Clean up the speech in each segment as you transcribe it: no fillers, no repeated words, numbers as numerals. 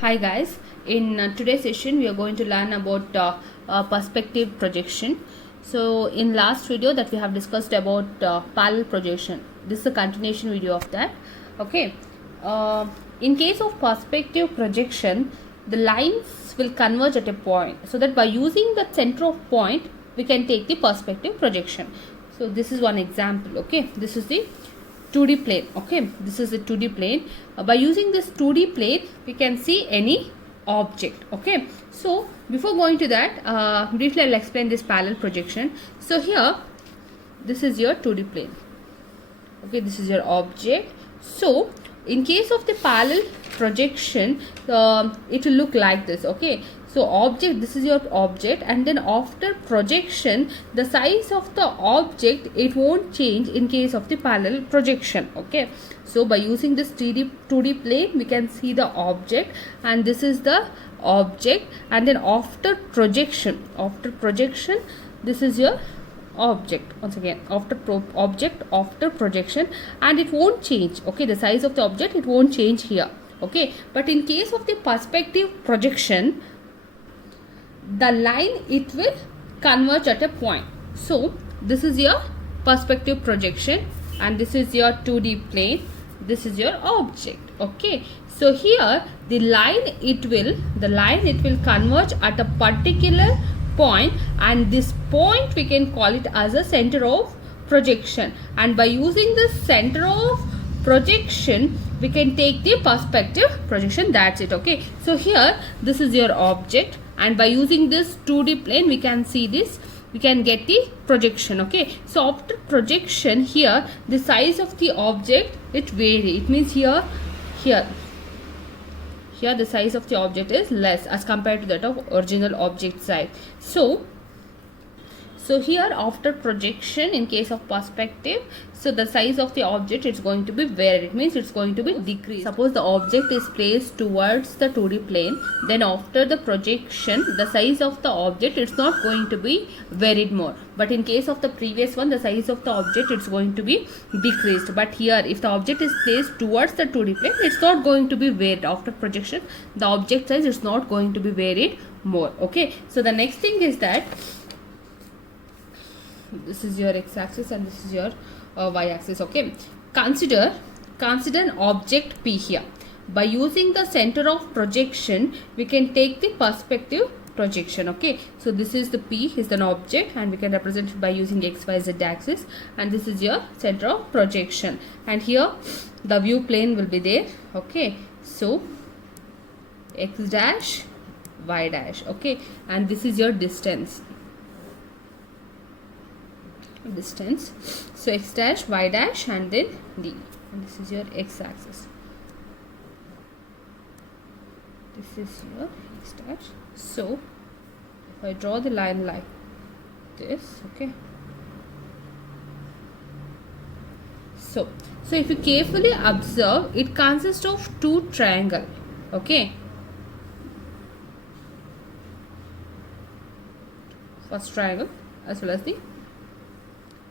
Hi guys, in today's session we are going to learn about perspective projection. So in last video that we have discussed about parallel projection, this is a continuation video of that. Okay, in case of perspective projection, the lines will converge at a point, so that by using the center of point we can take the perspective projection. So this is one example. Okay, this is the 2D plane. Okay, this is the 2D plane. By using this 2D plane we can see any object. Okay, so before going to that, briefly I'll explain this parallel projection. So here this is your 2D plane. Okay, this is your object. So in case of the parallel projection, it will look like this. Okay, so object, this is your object, and then after projection the size of the object, it won't change in case of the parallel projection. Okay, so by using this 2D plane we can see the object, and this is the object, and then after projection this is your object. Once again, after projection, and it won't change. Okay, the size of the object, it won't change here. Okay, but in case of the perspective projection, the line, it will converge at a point. So this is your perspective projection, and this is your 2D plane, this is your object. Okay, so here the line, it will converge at a particular point, and this point we can call it as a center of projection, and by using the center of projection we can take the perspective projection. That's it. Okay, so here this is your object, and by using this 2D plane we can see this, we can get the projection. Okay, so after projection, here the size of the object, it vary. It means here the size of the object is less as compared to that of original object size. So here after projection, in case of perspective, so the size of the object is going to be varied. It means it's going to be decreased. Suppose the object is placed towards the 2D plane, then after the projection the size of the object, it's not going to be varied more. But in case of the previous one, the size of the object, it's going to be decreased. But here if the object is placed towards the 2D plane, it's not going to be varied. After projection the object size is not going to be varied more. Okay, so the next thing is that this is your x-axis and this is your y-axis. Okay, consider an object P here. By using the center of projection we can take the perspective projection. Okay, so this is the P is an object, and we can represent it by using x, y, z axis, and this is your center of projection, and here the view plane will be there. Okay, so x dash, y dash. Okay, and this is your distance. So x dash, y dash, and then d, and this is your x-axis. This is your x dash. So if I draw the line like this, okay, so if you carefully observe, it consists of two triangles. Okay, first triangle as well as the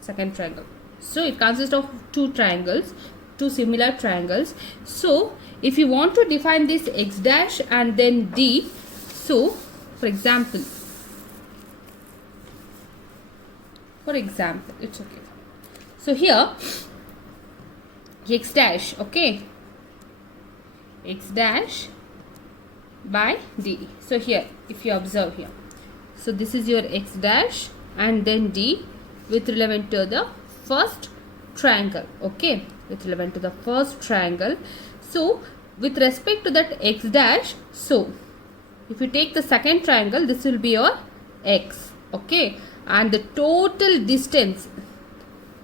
second triangle. So it consists of two similar triangles. So if you want to define this x dash and then d, so for example it's okay. So here x dash, okay, x dash by d. So here if you observe here, so this is your x dash and then d with relevant to the first triangle. Okay, with relevant to the first triangle. So with respect to that x dash, so if you take the second triangle, this will be your x. Okay, and the total distance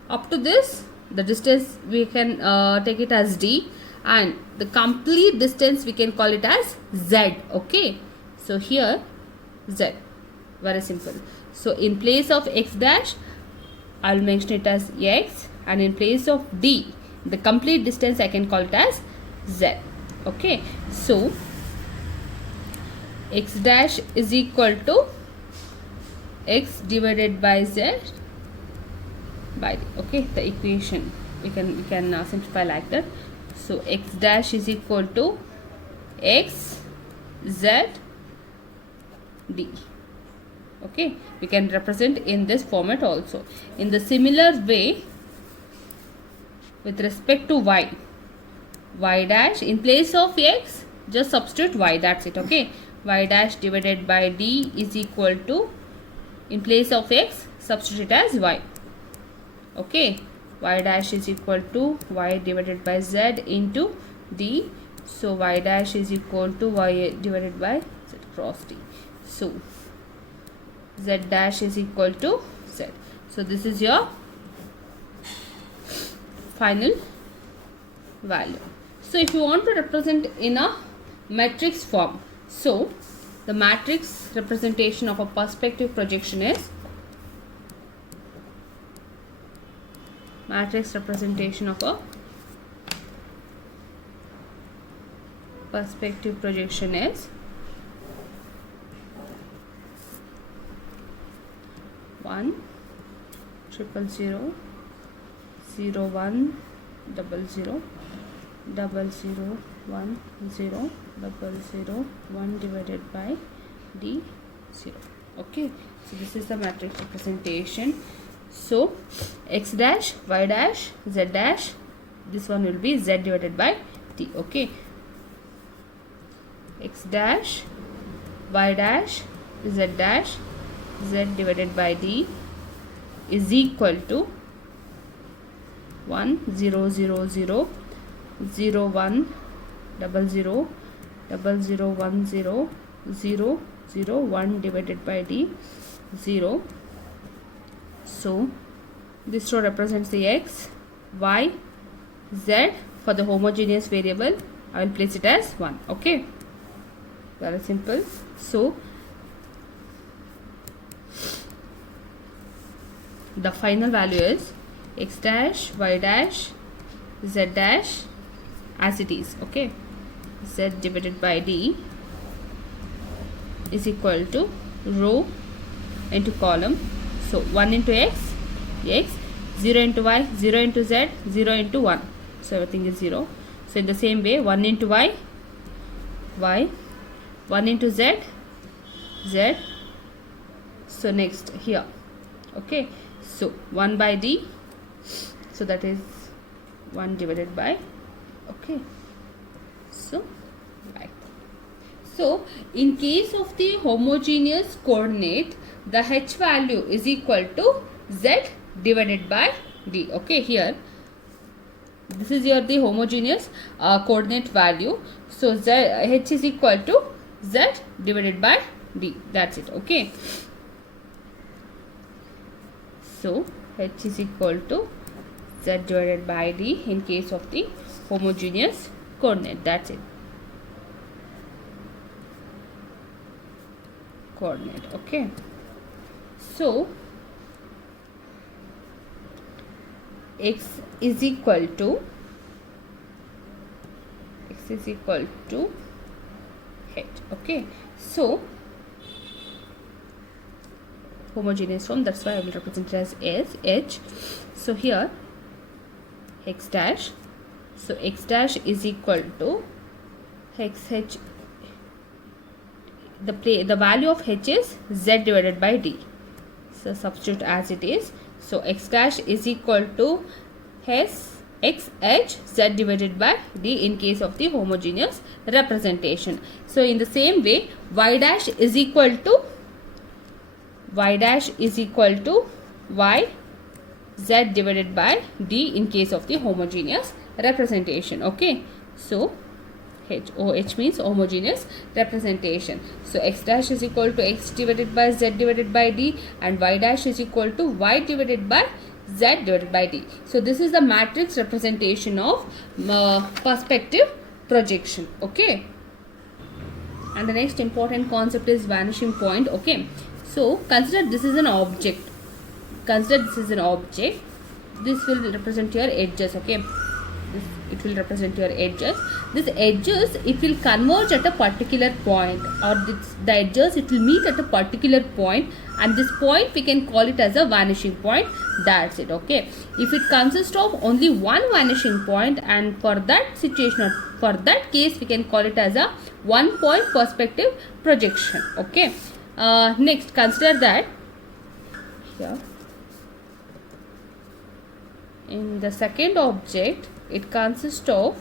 up to this, the distance we can take it as d, and the complete distance we can call it as z. Okay, so here z, very simple. So in place of x dash I will mention it as x, and in place of d, the complete distance, I can call it as z. Okay, so x dash is equal to x divided by z by d. Okay, the equation we can simplify like that. So x dash is equal to x Z D. Okay, we can represent in this format also. In the similar way, with respect to y dash, in place of x just substitute y, that's it. Okay, y dash divided by d is equal to, in place of x substitute as y. Okay, y dash is equal to y divided by z into d. So y dash is equal to y divided by z cross d. So z dash is equal to z. So this is your final value. So if you want to represent in a matrix form, so the matrix representation of a perspective projection is, matrix representation of a perspective projection is 1 0 0 0 1 0 0 0 0 1 0 0 0 1 divided by d 0. Okay, so this is the matrix representation. So x dash, y dash, z dash, this one will be z divided by t. Okay, x dash, y dash, z dash, z divided by d is equal to 1 0 0 0 0 1 0 0 0 0 1 0 0 0 1 divided by d 0. So this row represents the x, y, z. For the homogeneous variable, I will place it as 1. Okay, very simple. So the final value is x dash, y dash, z dash as it is. Okay, z divided by d is equal to row into column. So 1 into x, 0 into y, 0 into z, 0 into 1. So everything is 0. So in the same way, 1 into y, 1 into z. So next here. Okay, so 1 by d. So that is 1 divided by. Okay, so right. So in case of the homogeneous coordinate, the h value is equal to z divided by d. Okay, here this is your the homogeneous coordinate value. So z, h is equal to z divided by d. That's it. Okay, so h is equal to z divided by d in case of the homogeneous coordinate. That's it. Coordinate. Okay, so x is equal to h. Okay, so homogeneous form, that's why I will represent it as h. So here x dash, so x dash is equal to h, the value of h is z divided by d. So substitute as it is. So x dash is equal to x h z divided by d in case of the homogeneous representation. So in the same way, y dash is equal to y z divided by d in case of the homogeneous representation. Okay, so h means homogeneous representation. So x dash is equal to x divided by z divided by d, and y dash is equal to y divided by z divided by d. So this is the matrix representation of perspective projection. Okay, and the next important concept is vanishing point. Okay, so consider this is an object. This will represent your edges. Okay, it will represent your edges. These edges, it will converge at a particular point, or the edges, it will meet at a particular point, and this point we can call it as a vanishing point. That's it. Okay, if it consists of only one vanishing point, and for that situation or for that case we can call it as a one point perspective projection. Okay, next consider that here in the second object it consists of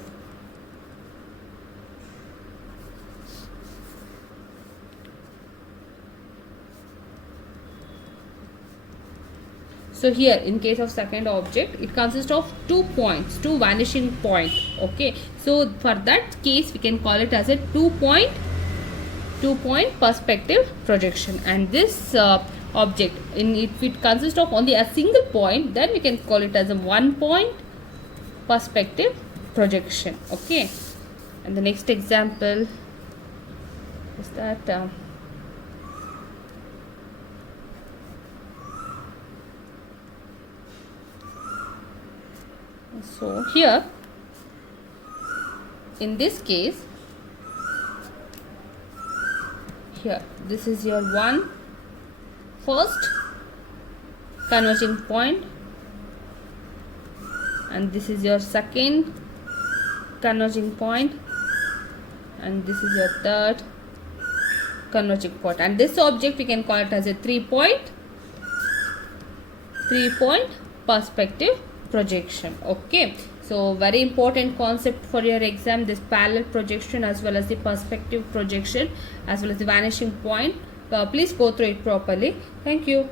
so here in case of second object it consists of 2 points, 2 vanishing point. Okay, so for that case we can call it as a 2 point perspective projection. And this object, if it consists of only a single point, then we can call it as a 1 point perspective projection. Okay, and the next example is that so here in this case, here this is your first converging point, and this is your second converging point, and this is your third converging point, and this object we can call it as a 3 point perspective projection. Okay, so very important concept for your exam, this parallel projection as well as the perspective projection as well as the vanishing point. Please go through it properly. Thank you.